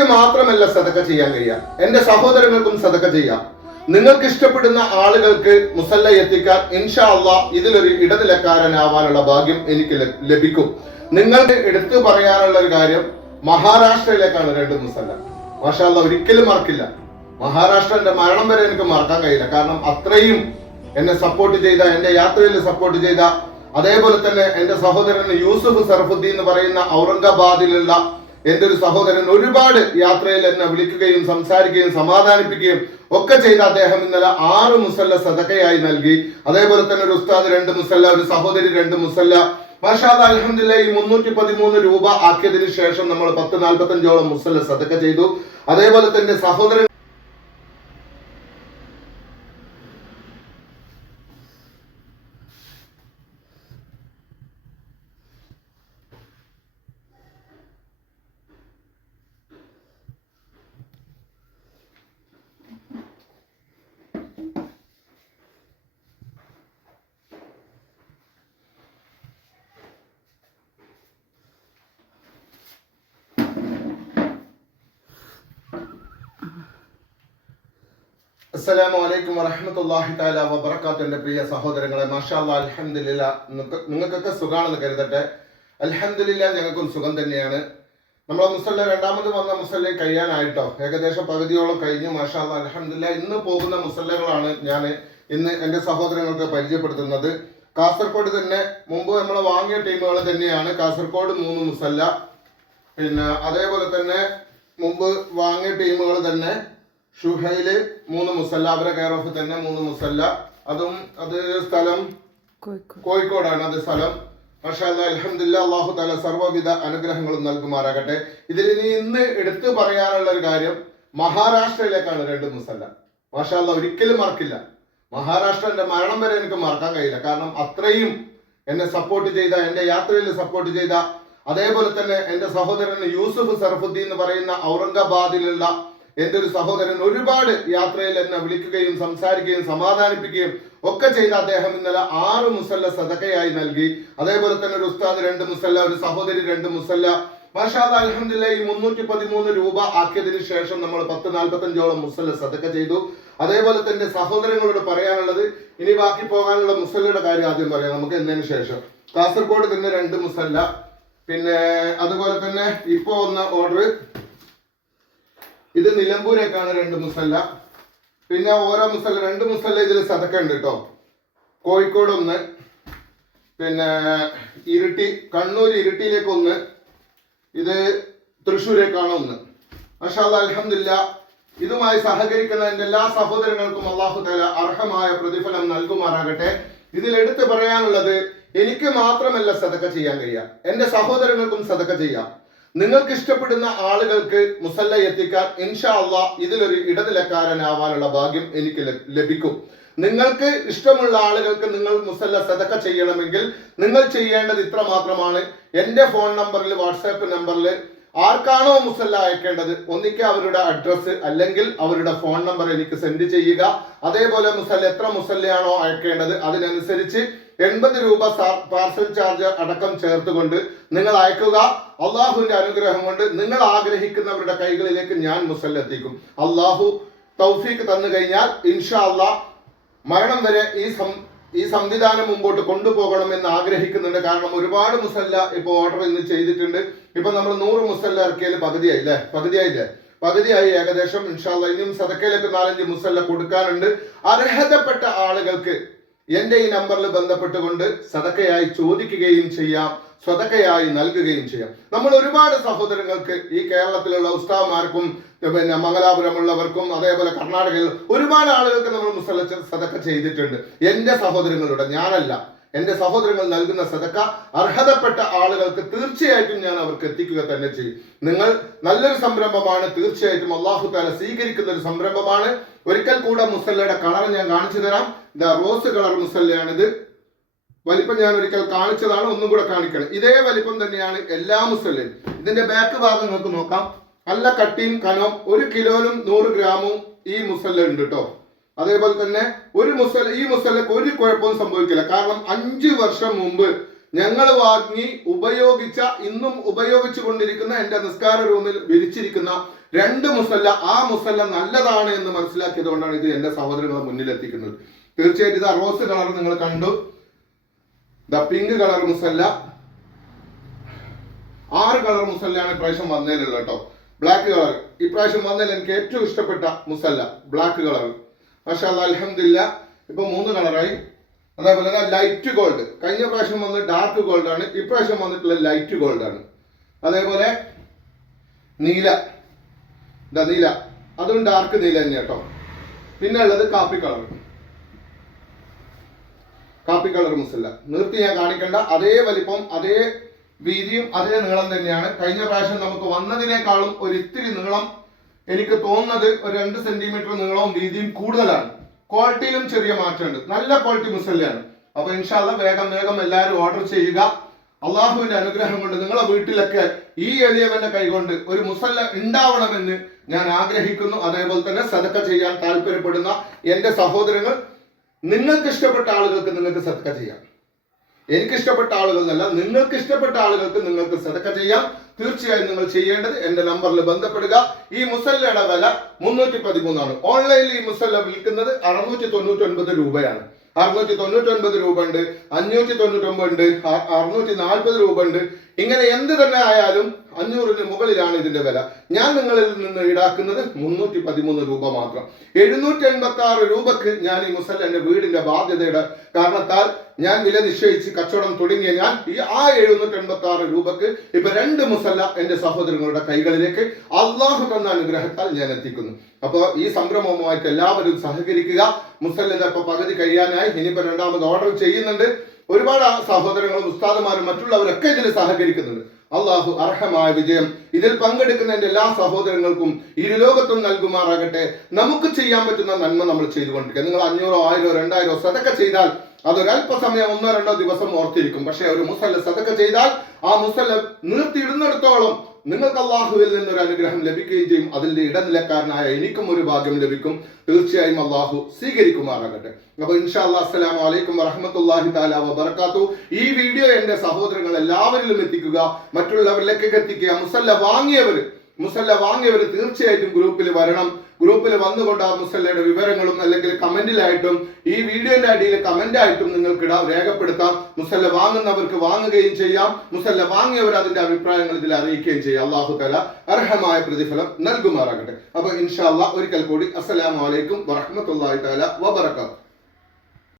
എനിക്ക് മാത്രമല്ല സതക്ക ചെയ്യാൻ കഴിയാം. എന്റെ സഹോദരങ്ങൾക്കും സതക്ക ചെയ്യാം. നിങ്ങൾക്ക് ഇഷ്ടപ്പെടുന്ന ആളുകൾക്ക് മുസല്ല എത്തിക്കാൻ ഇൻഷാ അള്ളാ ഇതിലൊരു ഇടനിലക്കാരനാവാനുള്ള ഭാഗ്യം എനിക്ക് ലഭിക്കും. നിങ്ങൾക്ക് എടുത്തു പറയാനുള്ള ഒരു കാര്യം മഹാരാഷ്ട്രയിലേക്കാണ് രണ്ട് മുസല്ല. മാഷാ അള്ളാ ഒരിക്കലും മറക്കില്ല. മഹാരാഷ്ട്രന്റെ മരണം വരെ എനിക്ക് മറക്കാൻ കഴിയില്ല. കാരണം അത്രയും എന്നെ സപ്പോർട്ട് ചെയ്ത എന്റെ യാത്രയിൽ സപ്പോർട്ട് ചെയ്ത അതേപോലെ തന്നെ എന്റെ സഹോദരൻ യൂസുഫ് സർഫുദ്ദീൻ എന്ന് പറയുന്ന ഔറംഗാബാദിലുള്ള എന്റെ ഒരു സഹോദരൻ ഒരുപാട് യാത്രയിൽ എന്നെ വിളിക്കുകയും സംസാരിക്കുകയും സമാധാനിപ്പിക്കുകയും ഒക്കെ ചെയ്ത അദ്ദേഹം ഇന്നലെ ആറ് മുസല്ല സദക്കയായി നൽകി. അതേപോലെ തന്നെ ഒരു ഉസ്താദ് രണ്ട് മുസല്ല ഒരു സഹോദരി രണ്ട് മുസല്ല. മാഷാദ് അലഹമില്ല ഈ മുന്നൂറ്റി പതിമൂന്ന് രൂപ ആക്കിയതിനു ശേഷം നമ്മൾ പത്ത് നാൽപ്പത്തഞ്ചോളം മുസല്ല സദക്ക ചെയ്തു. അതേപോലെ തന്നെ സഹോദരൻ അസ്സലാമു അലൈക്കും വറഹ്മത്തുള്ളാഹി തആല വബറകാതുഹു. എന്റെ പ്രിയ സഹോദരങ്ങളെ മാഷാല്ല നിങ്ങൾക്ക്- നിങ്ങൾക്കൊക്കെ സുഖാണെന്ന് കരുതട്ടെ. അൽഹംദുലില്ലാ ഞങ്ങൾക്കും സുഖം തന്നെയാണ്. നമ്മളെ മുസല്ല രണ്ടാമത് വന്ന മുസല്ല കഴിയാനായിട്ടോ? ഏകദേശം പകുതിയോളം കഴിഞ്ഞു മാഷാല്ല അൽഹംദുലില്ലാ. ഇന്ന് പോകുന്ന മുസല്ലകളാണ് ഞാൻ ഇന്ന് എന്റെ സഹോദരങ്ങൾക്ക് പരിചയപ്പെടുത്തുന്നത്. കാസർഗോഡ് തന്നെ മുമ്പ് നമ്മൾ വാങ്ങിയ ടീമുകൾ തന്നെയാണ്. കാസർഗോഡ് മൂന്ന് മുസല്ല. പിന്നെ അതേപോലെ തന്നെ മുമ്പ് വാങ്ങിയ ടീമുകൾ തന്നെ ഷുഹൈൽ മൂന്ന് മുസല്ല അവരെ കെയർ ഓഫ് തന്നെ മൂന്ന് മുസല്ല. അതും അത് സ്ഥലം കോഴിക്കോട്. കോഴിക്കോടാണ് അത് സ്ഥലം. മഷാല്ല അലഹമില്ല അള്ളാഹു താല സർവവിധ അനുഗ്രഹങ്ങളും നൽകുമാറാകട്ടെ. ഇതിൽ ഇനി ഇന്ന് എടുത്തു പറയാനുള്ള ഒരു കാര്യം മഹാരാഷ്ട്രയിലേക്കാണ് രണ്ട് മുസല്ല. മാഷാല്ല ഒരിക്കലും മറക്കില്ല. മഹാരാഷ്ട്രന്റെ മരണം വരെ എനിക്ക് മറക്കാൻ കഴിയില്ല. കാരണം അത്രയും എന്നെ സപ്പോർട്ട് ചെയ്ത എന്റെ യാത്രയിൽ സപ്പോർട്ട് ചെയ്ത അതേപോലെ തന്നെ എന്റെ സഹോദരൻ യൂസുഫ് സർഫുദ്ദീൻ എന്ന് പറയുന്ന ഔറംഗാബാദിലുള്ള എന്റെ ഒരു സഹോദരൻ ഒരുപാട് യാത്രയിൽ എന്നെ വിളിക്കുകയും സംസാരിക്കുകയും സമാധാനിപ്പിക്കുകയും ഒക്കെ ചെയ്ത അദ്ദേഹം ഇന്നലെ ആറ് മുസല്ല സദകയായി നൽകി. അതേപോലെ തന്നെ ഒരു ഉസ്താദ് രണ്ട് മുസല്ല ഒരു സഹോദരി രണ്ട് മുസല്ല. മാഷാദ് അലഹമില്ല ഈ മുന്നൂറ്റി പതിമൂന്ന് രൂപ ആക്കിയതിന് ശേഷം നമ്മൾ പത്ത് നാൽപ്പത്തഞ്ചോളം മുസല്ല സദക്ക ചെയ്തു. അതേപോലെ തന്നെ സഹോദരങ്ങളോട് പറയാനുള്ളത് ഇനി ബാക്കി പോകാനുള്ള മുസല്ലയുടെ കാര്യം ആദ്യം പറയാം. നമുക്ക് എന്നതിന് ശേഷം. കാസർഗോഡ് തന്നെ രണ്ട് മുസല്ല. പിന്നെ അതുപോലെ തന്നെ ഇപ്പോ ഒന്ന് ഓർഡർ ഇത് നിലമ്പൂരേക്കാണ് രണ്ട് മുസല്ല. പിന്നെ ഓരോ മുസല്ല രണ്ട് മുസല്ല ഇതിൽ സതക്ക ഉണ്ട് കേട്ടോ കോഴിക്കോട് ഒന്ന് പിന്നെ ഇരിട്ടി കണ്ണൂർ ഇരിട്ടിയിലേക്ക് ഒന്ന് ഇത് തൃശ്ശൂരേക്കാണ് ഒന്ന്. മഷാല്ല അലഹമില്ല ഇതുമായി സഹകരിക്കുന്ന എന്റെ എല്ലാ സഹോദരങ്ങൾക്കും അള്ളാഹു തല അർഹമായ പ്രതിഫലം നൽകുമാറാകട്ടെ. ഇതിൽ എടുത്തു പറയാനുള്ളത് എനിക്ക് മാത്രമല്ല സതക്ക ചെയ്യാൻ കഴിയാം. എന്റെ സഹോദരങ്ങൾക്കും സതക്ക ചെയ്യാം. നിങ്ങൾക്ക് ഇഷ്ടപ്പെടുന്ന ആളുകൾക്ക് മുസല്ല എത്തിക്കാൻ ഇൻഷാ അള്ളാ ഇതിലൊരു ഇടനിലക്കാരനാവാനുള്ള ഭാഗ്യം എനിക്ക് ലഭിക്കും. നിങ്ങൾക്ക് ഇഷ്ടമുള്ള ആളുകൾക്ക് നിങ്ങൾ മുസല്ല സദക്ക ചെയ്യണമെങ്കിൽ നിങ്ങൾ ചെയ്യേണ്ടത് ഇത്ര മാത്രമാണ്. എന്റെ ഫോൺ നമ്പറിൽ വാട്സാപ്പ് നമ്പറിൽ ആർക്കാണോ മുസല്ല അയക്കേണ്ടത് ഒന്നിക്ക് അവരുടെ അഡ്രസ്സ് അല്ലെങ്കിൽ അവരുടെ ഫോൺ നമ്പർ എനിക്ക് സെൻഡ് ചെയ്യുക. അതേപോലെ മുസല്ല എത്ര മുസല്ലയാണോ അയക്കേണ്ടത് അതിനനുസരിച്ച് എൺപത് രൂപ പാർസൽ ചാർജ് അടക്കം ചേർത്തുകൊണ്ട് നിങ്ങൾ അയക്കുക. അള്ളാഹുവിന്റെ അനുഗ്രഹം കൊണ്ട് നിങ്ങൾ ആഗ്രഹിക്കുന്നവരുടെ കൈകളിലേക്ക് ഞാൻ മുസല്ലെത്തിക്കും. അള്ളാഹു തൗഫീക്ക് തന്നു കഴിഞ്ഞാൽ ഇൻഷാ അള്ളാഹ് മരണം വരെ ഈ സം ഈ സംവിധാനം മുമ്പോട്ട് കൊണ്ടുപോകണം എന്ന് ആഗ്രഹിക്കുന്നുണ്ട്. കാരണം ഒരുപാട് മുസല്ല ഇപ്പൊ ഓർഡർ ഇന്ന് ചെയ്തിട്ടുണ്ട്. ഇപ്പൊ നമ്മൾ നൂറ് മുസല്ല ഇറക്കിയാൽ പകുതിയായില്ലേ പകുതിയായില്ലേ? പകുതിയായി ഏകദേശം. ഇൻഷാല്ല ഇനിയും സതക്കയിലേക്ക് നാലഞ്ച് മുസല്ല കൊടുക്കാനുണ്ട്. അർഹതപ്പെട്ട ആളുകൾക്ക് എന്റെ ഈ നമ്പറിൽ ബന്ധപ്പെട്ടുകൊണ്ട് സതക്കയായി ചോദിക്കുകയും ചെയ്യാം സ്വതക്കയായി നൽകുകയും ചെയ്യാം. നമ്മൾ ഒരുപാട് സഹോദരങ്ങൾക്ക് ഈ കേരളത്തിലുള്ള ഉസ്താവന്മാർക്കും പിന്നെ മംഗലാപുരമുള്ളവർക്കും അതേപോലെ കർണാടകയിൽ ഒരുപാട് ആളുകൾക്ക് നമ്മൾ മുസല്ല സതക്ക ചെയ്തിട്ടുണ്ട്. എന്റെ സഹോദരങ്ങളുടെ ഞാനല്ല. എന്റെ സഹോദരങ്ങൾ നൽകുന്ന സദക്ക അർഹതപ്പെട്ട ആളുകൾക്ക് തീർച്ചയായിട്ടും ഞാൻ അവർക്ക് എത്തിക്കുക തന്നെ ചെയ്യും. നിങ്ങൾ നല്ലൊരു സംരംഭമാണ് തീർച്ചയായിട്ടും അള്ളാഹു താല സ്വീകരിക്കുന്ന ഒരു സംരംഭമാണ്. ഒരിക്കൽ കൂടെ മുസല്ലയുടെ കളർ ഞാൻ കാണിച്ചു തരാം. റോസ് കളർ മുസല്ലയാണിത്. വലിപ്പം ഞാൻ ഒരിക്കൽ കാണിച്ചതാണ് ഒന്നും കൂടെ കാണിക്കണം. ഇതേ വലിപ്പം തന്നെയാണ് എല്ലാ മുസല്ലയും. ഇതിന്റെ ബാക്ക് ഭാഗം നിങ്ങൾക്ക് നോക്കാം. നല്ല കട്ടിയും കനവും ഒരു കിലോനും നൂറ് ഗ്രാമും ഈ മുസല്ല ഉണ്ട് കേട്ടോ അതേപോലെ തന്നെ ഒരു മുസല ഈ മുസലക്ക് ഒരു കുഴപ്പവും സംഭവിക്കില്ല. കാരണം അഞ്ച് വർഷം മുമ്പ് ഞങ്ങൾ വാങ്ങി ഉപയോഗിച്ച ഇന്നും ഉപയോഗിച്ചു കൊണ്ടിരിക്കുന്ന എന്റെ നിസ്കാര റൂമിൽ വിരിച്ചിരിക്കുന്ന രണ്ട് മുസല്ല ആ മുസല്ല നല്ലതാണ് എന്ന് മനസ്സിലാക്കിയത് കൊണ്ടാണ് ഇത് എന്റെ സഹോദരങ്ങളെ മുന്നിൽ എത്തിക്കുന്നത്. തീർച്ചയായിട്ടും ഇത് റോസ് കളർ നിങ്ങൾ കണ്ടു. ദ പിങ്ക് കളർ മുസല്ല ആറ് കളർ മുസല്ലാണ് ഇപ്രാവശ്യം വന്നതിലുള്ളത് കേട്ടോ. Black colour. ഇപ്രാവശ്യം വന്നതിൽ എനിക്ക് ഏറ്റവും ഇഷ്ടപ്പെട്ട മുസല്ല ബ്ലാക്ക് കളർ. മാഷാ അലഹമില്ല ഇപ്പൊ മൂന്ന് കളറായി അതേപോലെ തന്നെ ലൈറ്റ് ഗോൾഡ് കഴിഞ്ഞ പ്രാവശ്യം വന്നത് ഡാർക്ക് ഗോൾഡ് ആണ്. ഇപ്രാവശ്യം വന്നിട്ടുള്ള ലൈറ്റ് ഗോൾഡ് ആണ്. അതേപോലെ നീല. ഇതാ നീല. അതും ഡാർക്ക് നീല തന്നെ കേട്ടോ. പിന്നെ ഉള്ളത് കാപ്പി കളർ കാപ്പി കളർ മുസല്ല. നിർത്തി ഞാൻ കാണിക്കേണ്ട. അതേ വലിപ്പം അതേ വീതിയും അതേ നീളം തന്നെയാണ്. കഴിഞ്ഞ പ്രാവശ്യം നമുക്ക് വന്നതിനേക്കാളും ഒരു ഇത്തിരി നീളം എനിക്ക് തോന്നുന്നത് ഒരു രണ്ട് സെന്റിമീറ്റർ നീളവും വീതിയും കൂടുതലാണ്. ക്വാളിറ്റിയിലും ചെറിയ മാറ്റമുണ്ട്. നല്ല ക്വാളിറ്റി മുസല്ലയാണ്. അപ്പൊ ഇൻഷാല്ല വേഗം വേഗം എല്ലാവരും ഓർഡർ ചെയ്യുക. അള്ളാഹുവിന്റെ അനുഗ്രഹം കൊണ്ട് നിങ്ങളെ വീട്ടിലൊക്കെ ഈ എളിയവന്റെ കൈകൊണ്ട് ഒരു മുസല്ല ഉണ്ടാവണമെന്ന് ഞാൻ ആഗ്രഹിക്കുന്നു. അതേപോലെ തന്നെ സദക്ക ചെയ്യാൻ താല്പര്യപ്പെടുന്ന എന്റെ സഹോദരങ്ങൾ നിങ്ങൾക്ക് ഇഷ്ടപ്പെട്ട ആളുകൾക്ക് നിങ്ങൾക്ക് സദക്ക ചെയ്യാം. എനിക്ക് ഇഷ്ടപ്പെട്ട ആളുകൾ എന്നല്ല നിങ്ങൾക്ക് ഇഷ്ടപ്പെട്ട ആളുകൾക്ക് നിങ്ങൾക്ക് സദക്ക ചെയ്യാം. തീർച്ചയായും നിങ്ങൾ ചെയ്യേണ്ടത് എന്റെ നമ്പറിൽ ബന്ധപ്പെടുക. ഈ മുസല്ലയുടെ വില മുന്നൂറ്റി പതിമൂന്നാണ് ഓൺലൈനിൽ ഈ മുസല്ല വിൽക്കുന്നത് അറുന്നൂറ്റി തൊണ്ണൂറ്റി ഒൻപത് രൂപയാണ്. അറുന്നൂറ്റി തൊണ്ണൂറ്റി ഒൻപത് രൂപ ഉണ്ട് അഞ്ഞൂറ്റി തൊണ്ണൂറ്റി ഒമ്പത് ഉണ്ട് അറുന്നൂറ്റി നാൽപ്പത് രൂപ ഉണ്ട്. ഇങ്ങനെ എന്ത് തന്നെ ആയാലും അഞ്ഞൂറിന് മുകളിലാണ് ഇതിന്റെ വില. ഞാൻ നിങ്ങളിൽ നിന്ന് ഈടാക്കുന്നത് മുന്നൂറ്റി പതിമൂന്ന് രൂപ മാത്രം. എഴുന്നൂറ്റി എൺപത്തി ആറ് രൂപക്ക് ഞാൻ ഈ മുസല്ല എന്റെ വീടിന്റെ ബാധ്യതയുടെ കാരണത്താൽ ഞാൻ വില നിശ്ചയിച്ച് കച്ചവടം തുടങ്ങിയ ഞാൻ ഈ ആ എഴുന്നൂറ്റി എൺപത്തി ആറ് രൂപക്ക് ഇപ്പൊ രണ്ട് മുസല്ല എന്റെ സഹോദരങ്ങളുടെ കൈകളിലേക്ക് അള്ളാഹു തന്ന അനുഗ്രഹത്താൽ ഞാൻ എത്തിക്കുന്നു. അപ്പോൾ ഈ സംരംഭവുമായിട്ട് എല്ലാവരും സഹകരിക്കുക. മുസല്ലിന്റെ ഇപ്പൊ പകുതി കഴിയാനായി. ഇനിയിപ്പോ രണ്ടാമത് ഓർഡർ ചെയ്യുന്നുണ്ട്. ഒരുപാട് സഹോദരങ്ങളും ഉസ്താദുമാരും മറ്റുള്ളവരൊക്കെ ഇതിൽ സഹകരിക്കുന്നുണ്ട്. അള്ളാഹു അർഹമായ വിജയം ഇതിൽ പങ്കെടുക്കുന്ന എന്റെ എല്ലാ സഹോദരങ്ങൾക്കും ഇരുലോകത്തും നൽകുമാറാകട്ടെ. നമുക്ക് ചെയ്യാൻ പറ്റുന്ന നന്മ നമ്മൾ ചെയ്തുകൊണ്ടിരിക്കുക. നിങ്ങൾ അഞ്ഞൂറോ ആയിരോ രണ്ടായിരോ സതക്ക ചെയ്താൽ അതൊരല്പസമയം ഒന്നോ രണ്ടോ ദിവസം ഓർത്തിരിക്കും. പക്ഷെ ഒരു മുസല്ല സതക്ക ചെയ്താൽ ആ മുസല്ല നിർത്തിയിടുന്നിടത്തോളം നിങ്ങൾക്ക് അള്ളാഹുവിൽ നിന്നൊരു അനുഗ്രഹം ലഭിക്കുകയും ചെയ്യും. അതിന്റെ ഇടനിലക്കാരനായ എനിക്കും ഒരു ഭാഗ്യം ലഭിക്കും. തീർച്ചയായും അള്ളാഹു സ്വീകരിക്കുമാറാകട്ടെ. അപ്പൊ ഇൻഷാ അല്ലാ അസ്സലാമു അലൈക്കും വറഹ്മത്തുള്ളാഹി തആല വബർക്കാത്തു ഈ വീഡിയോ എന്റെ സഹോദരങ്ങൾ എല്ലാവരിലും എത്തിക്കുക. മറ്റുള്ളവരിലേക്ക് എത്തിക്കുക. മുസല്ല വാങ്ങിയവര് മുസല്ല വാങ്ങിയവർ തീർച്ചയായിട്ടും ഗ്രൂപ്പിൽ വരണം. ഗ്രൂപ്പിൽ വന്നുകൊണ്ട് ആ മുസല്ലയുടെ വിവരങ്ങളും അല്ലെങ്കിൽ കമന്റിലായിട്ടും ഈ വീഡിയോന്റെ അടിയിൽ കമന്റ് ആയിട്ടും നിങ്ങൾക്ക് ഇടാം രേഖപ്പെടുത്താം. മുസല്ല വാങ്ങുന്നവർക്ക് വാങ്ങുകയും ചെയ്യാം. മുസല്ല വാങ്ങിയവർ അതിന്റെ അഭിപ്രായങ്ങൾ ഇതിൽ അറിയിക്കുകയും ചെയ്യാം. അള്ളാഹു തല അർഹമായ പ്രതിഫലം നൽകുമാറാകട്ടെ. അപ്പൊ ഇൻഷാ അല്ലാ ഒരിക്കൽ കൂടി അസ്സലാമു അലൈക്കും വറഹ്മത്തുള്ളാഹി തആല വബറകാതുഹു.